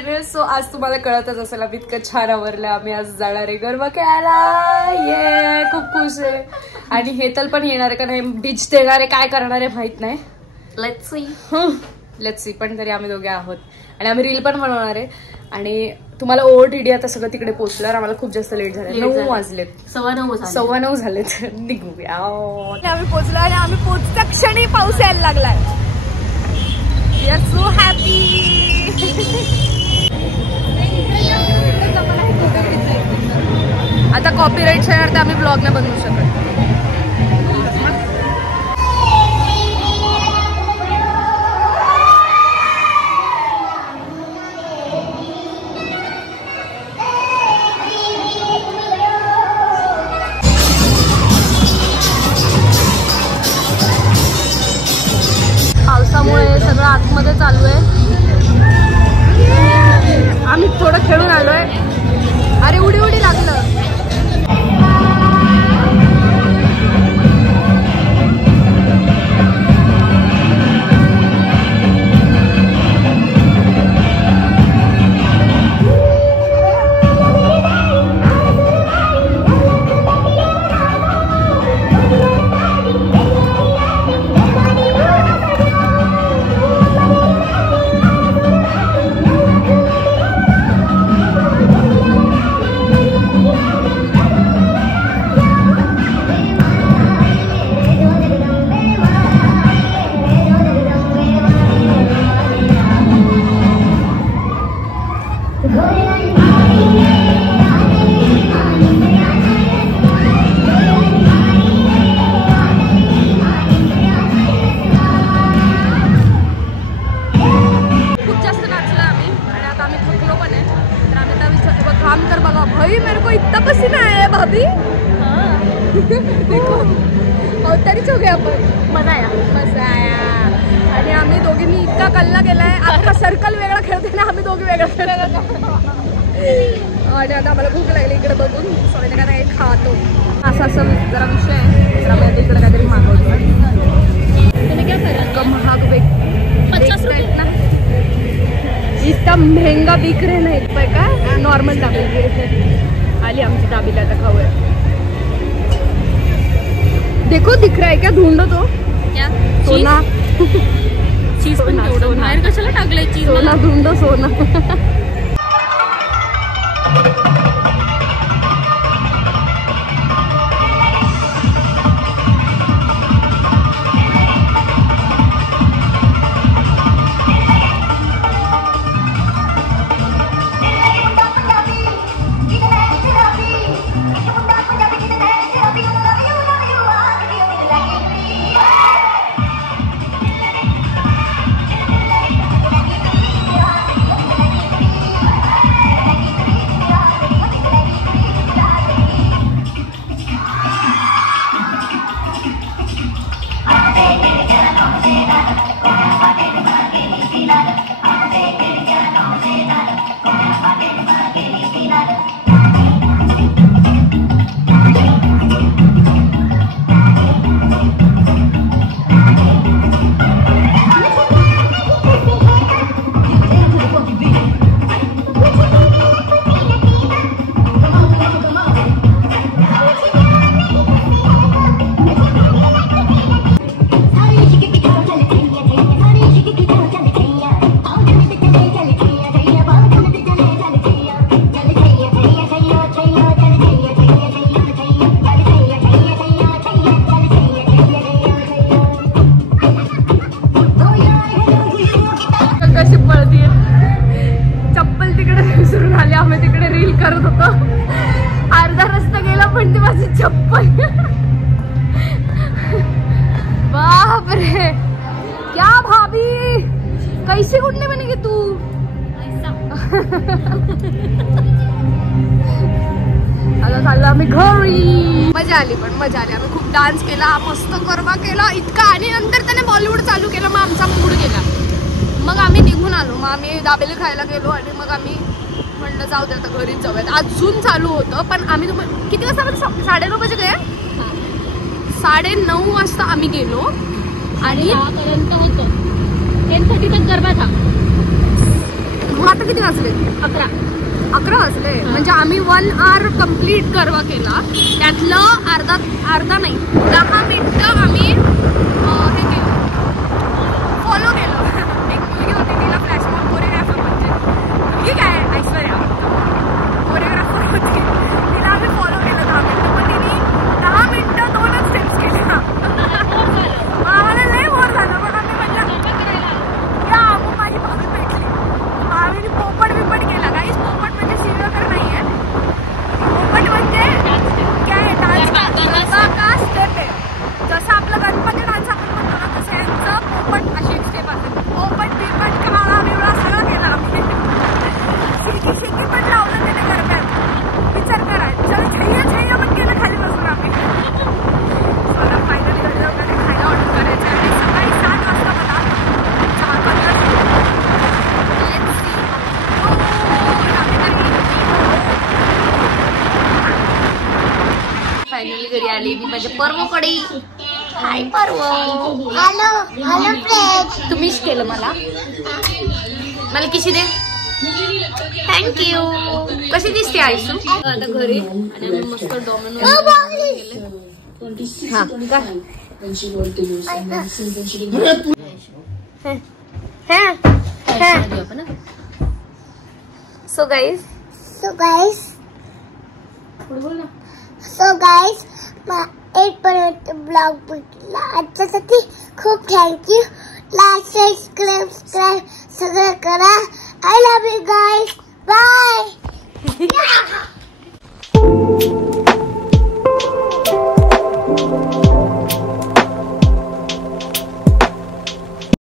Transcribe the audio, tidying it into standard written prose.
Awareness. So आज तुम्हाला कळतच असेल आम्ही इतकं छान आवरलं. आम्ही आज जाणार आहे गरबा खेळायला. ये खूप खुश आहे. आणि हेतल पण येणार आहे का नाही, डिच देणार आहे, काय करणार आहे माहित नाही. Let's see. पण तरी आम्ही दोघे आहोत आणि आम्ही रील पण बनवणार आहे. आणि तुम्हाला OOTD आता सगळं तिकडे पोहोचल्यावर आम्हाला खूप जास्त लेट झालं. 9 वाजलेत, 9:15 झालेत. निघूया. आम्ही पोहोचलो आणि आम्ही पोहोचत्या क्षणी पाऊस यायला लागलाय. We are so happy. आता कॉपीराईट येणार तर आम्ही ब्लॉग नाही बनवू शकत. पावसामुळे सगळं आतमध्ये चालू आहे. आम्ही थोडं खेळून आलोय. अरे उडी उडी लागलं. भाभी देखो अवतारीच हो गया आपण. मजा आया. आणि आम्ही दोघींनी इतका कल्ला केलाय. आता सर्कल वेगळा खेळते ना, आम्ही दोघी वेगळा खेळायला. आणि आता आम्हाला भूक लागली इकडे बघून. सगळ्यांना काय नाही खातो असा जरा विषय आहे. तर आम्ही इकडे काहीतरी मागवतो. तुम्ही काय करा महाग बेक आहेत ना, इतका महंगा बिक रहे ना. 1 रुपये का नॉर्मल दाबेली आली आमची दाबेली. आता खाऊया. देखो दिख रहा है क्या? ढूंढो तो क्या सोना. चीज पण बाहेर कशाला टाकलंय चीज? सोना ढूंढो सोना. अर्धा रस्ता गेला पण ती माझी चप्पल. बाप रे क्या भाभी कैसे उठने बनेगी तू. आता चाललो आम्ही घरी. मजा आली पण मजा आली. आम्ही खूप डान्स केला, मस्त गरबा केला इतका. आणि नंतर त्याने बॉलिवूड चालू केलं. मग आमचा मूड गेला. मग आम्ही निघून आलो. मग आम्ही दाबेली खायला गेलो. आणि मग आम्ही म्हणलं जाऊ दे आता घरीच जाऊयात. अजून चालू होतं पण आम्ही किती वाजता? 9:30 वाजे गए. 9:30 वाजता आम्ही गेलो. आणि 10:30 तक गरबा था. मग आता किती वाजले? 11 वाजले. म्हणजे आम्ही 1 आवर कम्प्लीट गरबा केला. त्यातलं अर्धा नाही 10 मिनिटं आम्ही हे केलं, फॉलो केलं. एक मुलगी होती, तिला फ्लॅशमॉब कोरिओग्राफर म्हणजे ठीक आहे, ऐश्वर्या कोरिओग्राफर होती, तिला आम्ही फॉलो केलं 10 मिनिटं. पण तिने 10 मिनिटं 2च स्टेप्स केल्या. आम्हाला लय बोर झालं. पण आम्ही म्हटलं या मग माझी भाभी भेटली. आम्ही पोपट बिपट केला. काहीच पोपट म्हणजे शिव तर नाहीये. पोपट म्हणजे काय डान्स का स्टेप आहे. जसं आपलं गणपती डान्स आपण म्हणतो ना, तसं यांचं पोपट अशी एक स्टेप असते. पोपट बिपट काळा बिवळा सगळं केलं आम्ही. शिकी पण लावलं त्याने गरब्यात. विचार करा, चल छय्या पण केलं खाली बसून आम्ही. स्वतः फायनली वगैरे खायला ऑर्डर करायचं आणि सकाळी 7 वाजता मला 4:15 फायनली घरी आली मी माझ्या पर्वकडे. हाय पर्व. Hello friend. तुम्हीच केलं मला किशी दे. थँक्यू. कशी दिसते आयशू? आता घरी आणि आम्ही मस्त डॉमिनोज हा सो गाईज इथपर्यंत ब्लॉग बघितला. आजच्यासाठी खूप थँक्यू. लाईक सबस्क्राईब सगळं करा. I love you guys. Bye.